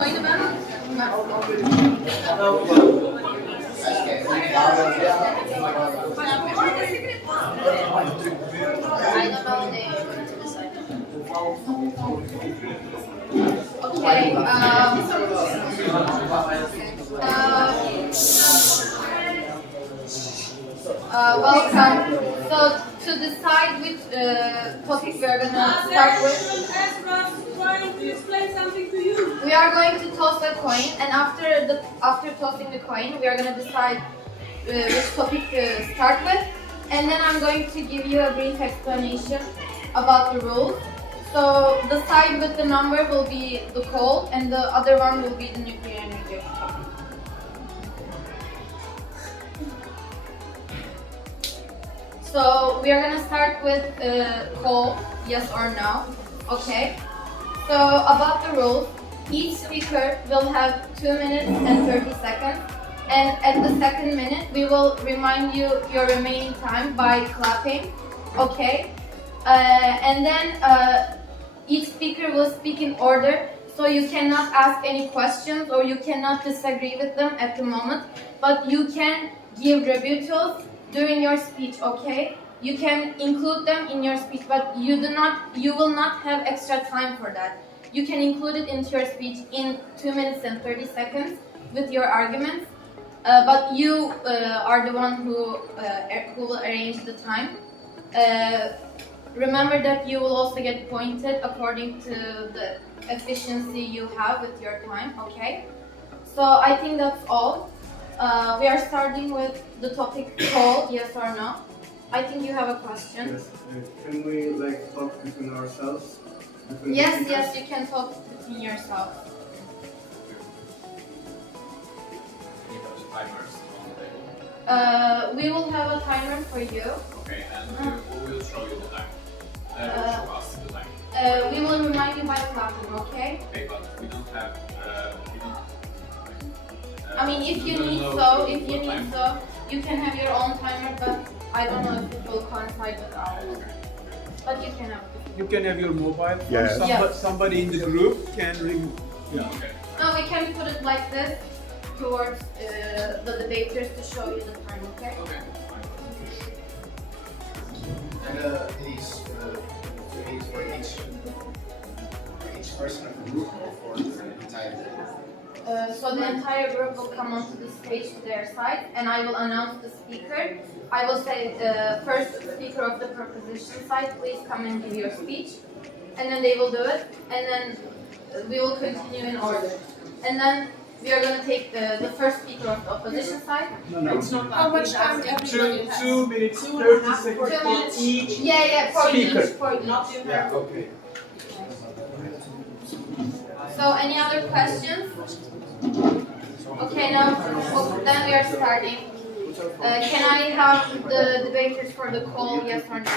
Oyunu ben I don't know the Okay. Welcome. So to decide which topic we are gonna start with, trying to explain something to you. we are going to toss a coin, and after tossing the coin, we are gonna decide which topic to start with, and then I'm going to give you a brief explanation about the rules. So the side with the number will be the coal, and the other one will be the nuclear energy. So we are gonna start with coal, yes or no. Okay. So about the rules, each speaker will have 2 minutes and 30 seconds. And at the second minute, we will remind you your remaining time by clapping. Okay. And then each speaker will speak in order, so you cannot ask any questions or you cannot disagree with them at the moment, but you can give rebuttals during your speech. Okay. You can include them in your speech, but you will not have extra time for that. You can include it into your speech in 2 minutes and 30 seconds with your arguments. But you are the one who will arrange the time. Remember that you will also get pointed according to the efficiency you have with your time, okay? So I think that's all. We are starting with the topic coal, yes or no. I think you have a question. Yes. Can we talk between ourselves? Yes, you can talk between yourself. Timers on the table. We will have a timer for you. Okay, and we will show you the time. Show us the time. We will remind you by clapping, okay? Okay, but we don't have. I mean, if you need so, you can have your own timer, but I don't know if it will coincide with ours. But you can have it. You can have your mobile phone. Yes. Somebody in the group can ring. Yeah, okay. No, we can put it like this towards the debaters to show you the time, okay? Okay, fine. And it is for each person of the group or for the entire group? So the entire group will come onto the stage to their side, and I will announce the speaker. I will say, first speaker of the proposition side, please come and give your speech. And then they will do it, and then we will continue in order. And then we are going to take the first speaker of the opposition side. No. It's not how much time everybody has. 2 minutes, 30 seconds 2 for minutes. each. Yeah, for Speaker. each. For each. Not you Yeah, have. okay. So any other questions? Okay, now then we are starting. Can I have the debaters for the call, yes or no?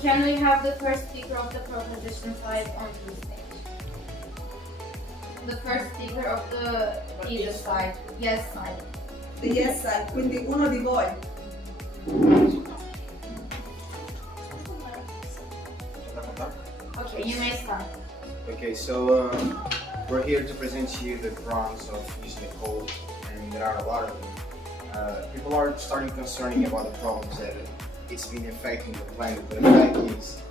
Can we have the first speaker of the proposition side on the stage? The first speaker of the either side, yes side. The yes side, quindi uno di voi. Okay, you may start. Okay, so we're here to present to you the pros of using the coal, and there are a lot of them. People are starting concerning about the problems that it's been affecting the planet, but the fact is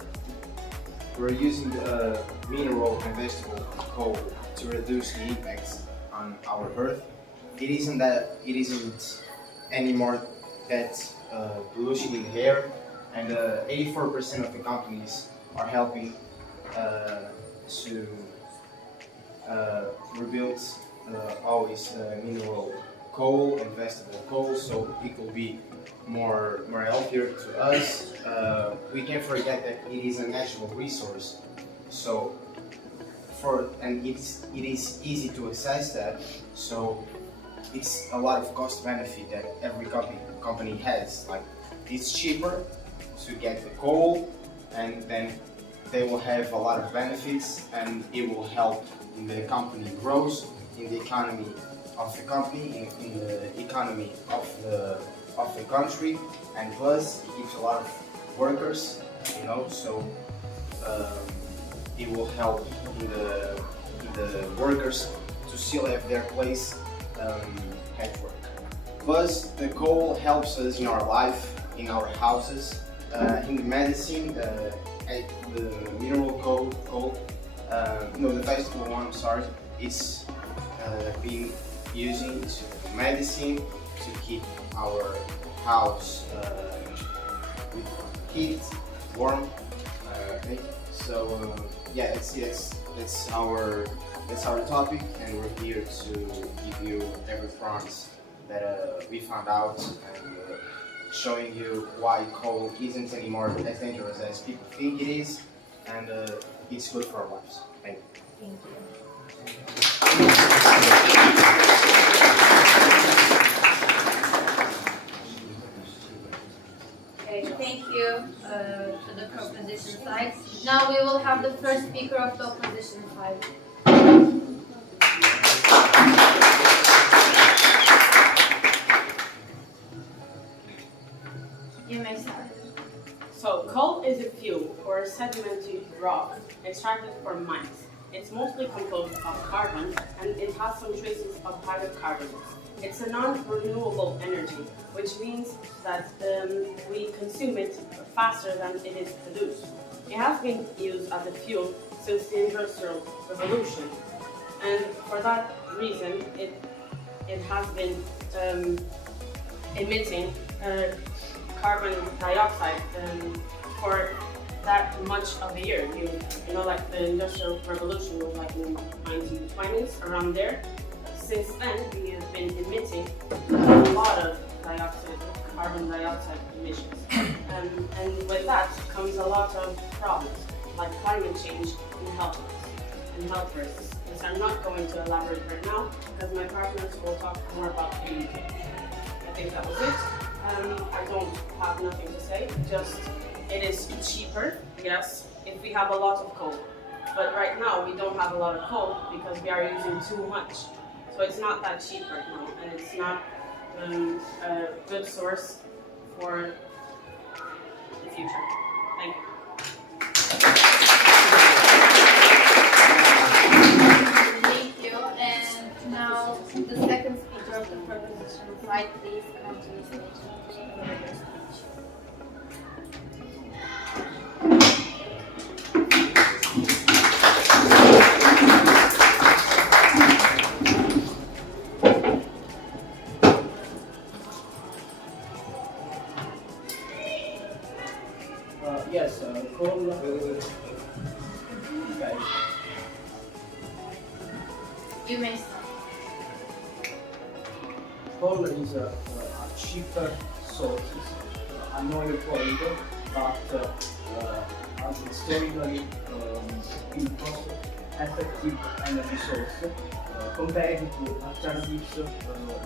we're using the mineral and vegetable coal to reduce the impacts on our Earth. It isn't anymore that pollution in the air, and 84% of the companies are helping to rebuild always mineral coal and vegetable coal, so it will be more healthier to us. We can't forget that it is a natural resource, so it is easy to access that. So it's a lot of cost benefit that every company has. Like, it's cheaper to get the coal and then they will have a lot of benefits, and it will help in the company grows, in the economy of the company, in the economy of the country, and plus it gives a lot of workers, you know, so it will help in the workers to still have their place at work. Plus, the coal helps us in our life, in our houses, in the medicine, the mineral coal, no, the vegetable one, sorry, it's being using to medicine to keep our house with heat, warm. Okay, so yeah, that's our topic, and we're here to give you every promise that we found out, and showing you why coal isn't anymore as dangerous as people think it is, and it's good for our lives. Thank you. Thank you. Okay, thank you to the proposition side. Now we will have the first speaker of the opposition side. You may start. So, coal is a fuel or sedimentary rock extracted from mines. It's mostly composed of carbon, and it has some traces of hydrocarbons. It's a non-renewable energy, which means that we consume it faster than it is produced. It has been used as a fuel since the Industrial Revolution, and for that reason, it has been emitting carbon dioxide for that much of a year. You know, like the Industrial Revolution was like in the 1920s, around there. Since then, we have been emitting a lot of carbon dioxide emissions. And with that comes a lot of problems, like climate change and health risks. Which I'm not going to elaborate right now, because my partners will talk more about the I think that was it. I don't have nothing to say, just it is cheaper, yes, if we have a lot of coal. But right now we don't have a lot of coal because we are using too much. So it's not that cheap right now, and it's not a good source for the future. Thank you. Thank you. And now the second speaker of the proposition side, please come to the stage. Yes, coal. Okay. You may start. Coal is a cheaper source, another point, but as historically in cost-effective energy source compared to alternatives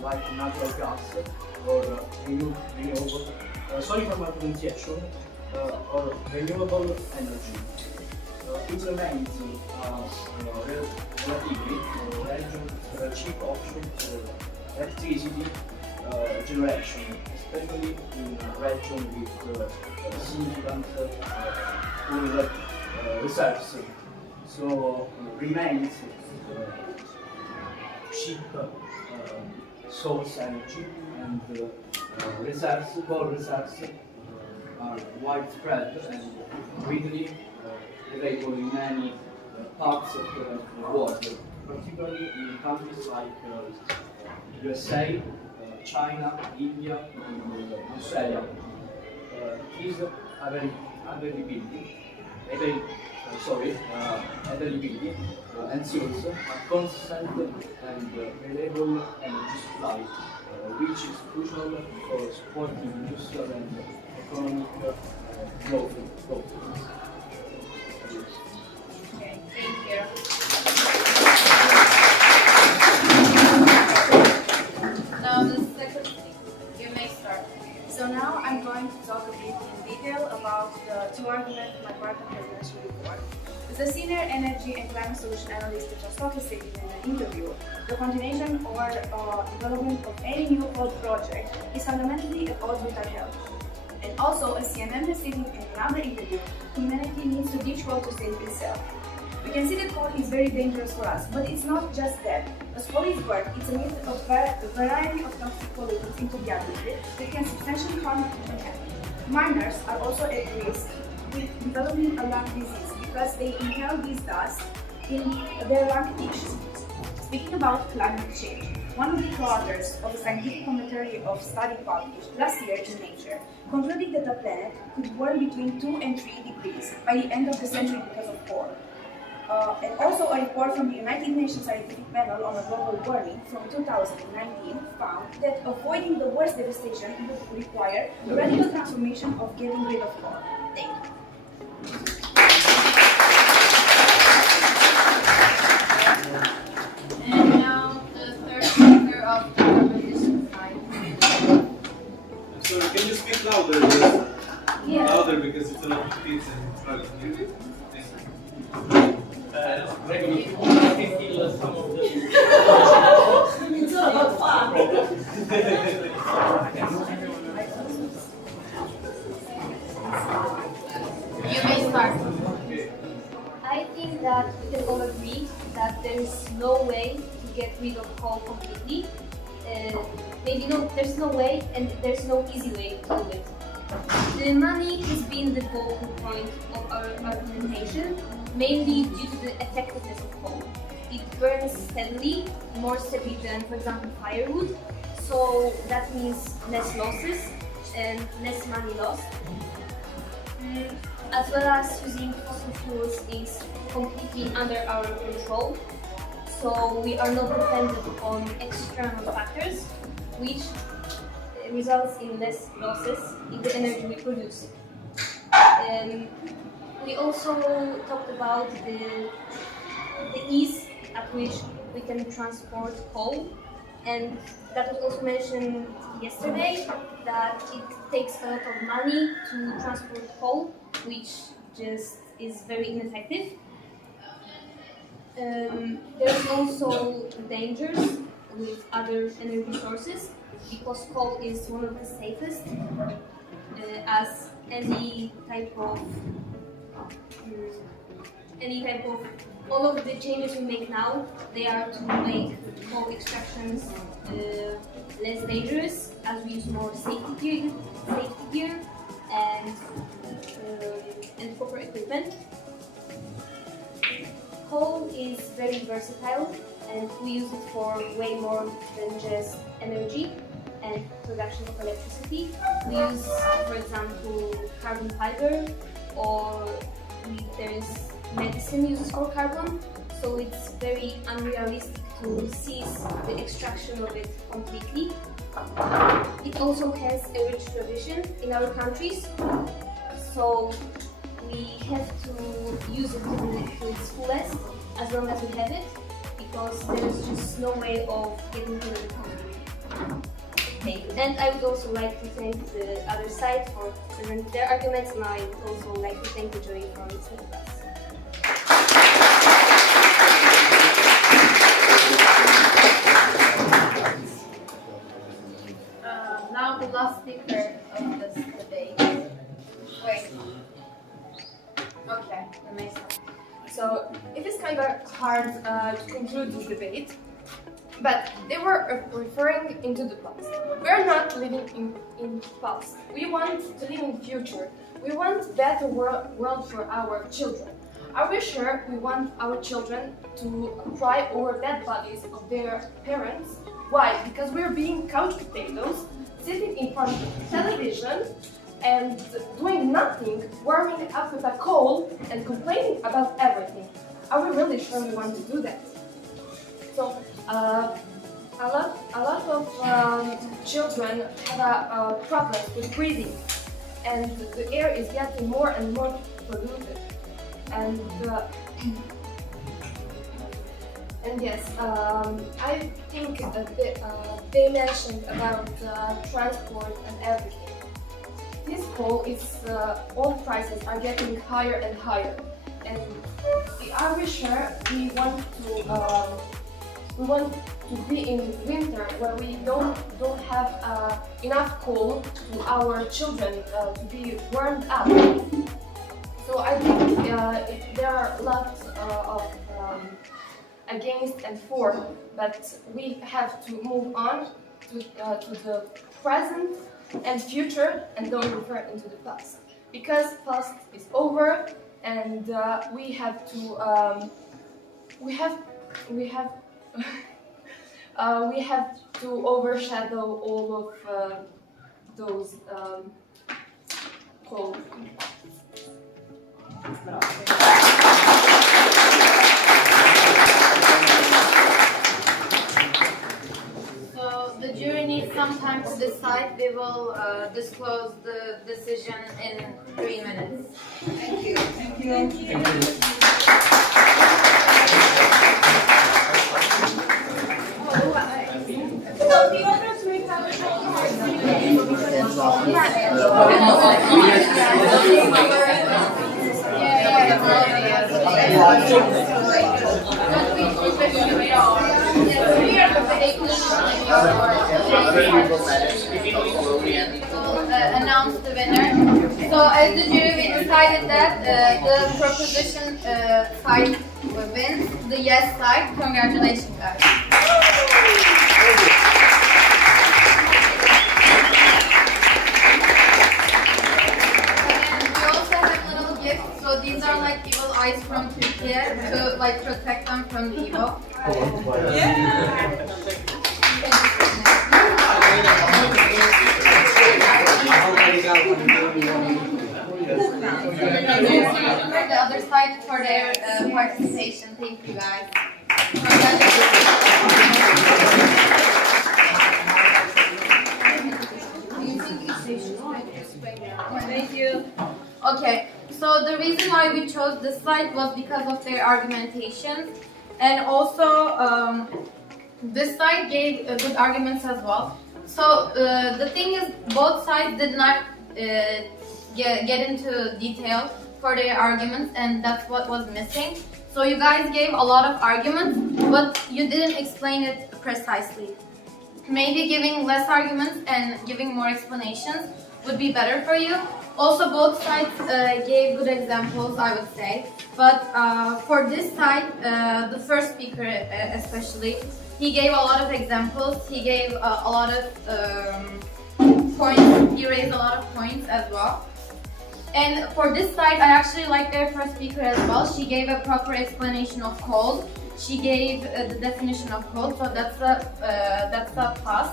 like natural gas or renewable. Sorry for my pronunciation. Or renewable energy. It remains relatively cheap option for electricity generation, especially in a region with significant oil reserves. So remains cheap source energy, and reserves, gold reserves are widespread and readily available in many parts of the world, particularly in countries like USA, China, India, and Australia. This availability ensures a constant and reliable energy supply, which is crucial for supporting industrial and economic growth. Okay, thank you. Now the second speaker, you may start. So now I'm going to talk a bit in detail about the two arguments my partner has mentioned before. The senior energy and climate solution analyst Stocky said in an interview, the continuation or development of any new coal project is fundamentally at odds with our health. And also, as CNN has stated in another interview, humanity needs to ditch coal to save itself. We can see that coal is very dangerous for us, but it's not just that. As coal is burned, it's emitted a variety of toxic pollutants into the atmosphere that can substantially harm human health. Miners are also at risk with developing a lung disease because they inhale these dust in their lung tissues. Speaking about climate change, one of the co-authors of a scientific commentary of study published last year in Nature concluded that the planet could warm between 2 and 3 degrees by the end of the century because of coal. And also a report from the United Nations Scientific Panel on Global Warming from 2019 found that avoiding the worst devastation would require a radical transformation of getting rid of coal. Thank you. And now the third speaker of the competition side. Sorry, can you speak louder? Yes. Yeah. Louder because it's a lot of kids and it's hard to hear. Thank you. Regularly, I can kill some of the. It's all about fun. You may start. I think that we can all agree that there is no way to get rid of coal completely. There's no way, and there's no easy way to do it. The money has been the focal point of our argumentation, mainly due to the effectiveness of coal. It burns steadily, more steadily than, for example, firewood, so that means less losses and less money lost. As well as using fossil fuels is completely under our control, so we are not dependent on external factors, which results in less losses in the energy we produce. We also talked about the ease at which we can transport coal, and that was also mentioned yesterday, that it takes a lot of money to transport coal, which just is very ineffective. There's also dangers with other energy sources, because coal is one of the safest, as any type of all of the changes we make now, they are to make coal extractions less dangerous, as we use more safety gear and proper equipment. Coal is very versatile, and we use it for way more than just energy and production of electricity. We use, for example, carbon fiber, or there's medicine uses for carbon, so it's very unrealistic to cease the extraction of it completely. It also has a rich tradition in our countries, so we have to use it to its fullest as long as we have it, because there's just no way of getting rid of it completely. Okay. And I would also like to thank the other side for presenting their arguments, and I would also like to thank the jury for listening to us. Now the last speaker of this debate. Wait. Okay, the next one. So it is kind of hard to conclude this debate, but they were referring into the past. We are not living in the past. We want to live in the future. We want a better world for our children. Are we sure we want our children to cry over dead bodies of their parents? Why? Because we're being couch potatoes, sitting in front of the television and doing nothing, warming up with a coal and complaining about everything. Are we really sure we want to do that? So a lot of children have problems with breathing, and the air is getting more and more polluted. And yes, I think they mentioned about transport and everything. This coal is all prices are getting higher and higher, and every year we want to be in winter where we don't have enough coal to our children to be warmed up. So I think there are lots of against and for, but we have to move on to the present and future and don't refer into the past, because past is over, and we have to overshadow all of those cold. So the jury needs some time to decide. We will disclose the decision in 3 minutes. Thank you. Thank you. So the others may have Announce the winner. So as the jury, we decided that the proposition side wins, the yes side. Congratulations, guys. And we also have little gifts. So these are like evil eyes from Turkey to like protect them from the evil. The other side for their participation. Thank you, guys. Thank you. Okay, so the reason why we chose this slide was because of their argumentation, and also this side gave good arguments as well. So the thing is, both sides did not get into detail for their arguments, and that's what was missing. So you guys gave a lot of arguments, but you didn't explain it precisely. Maybe giving less arguments and giving more explanations would be better for you. Also, both sides gave good examples, I would say. But for this side, the first speaker especially, he gave a lot of examples. He gave a lot of points. He raised a lot of points as well. And for this side, I actually like their first speaker as well. She gave a proper explanation of cold. She gave the definition of cold, so that's a pass.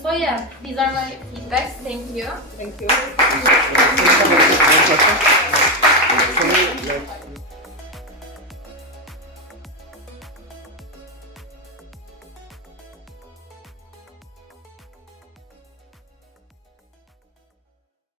So yeah, these are my feedbacks. Thank you. Thank you.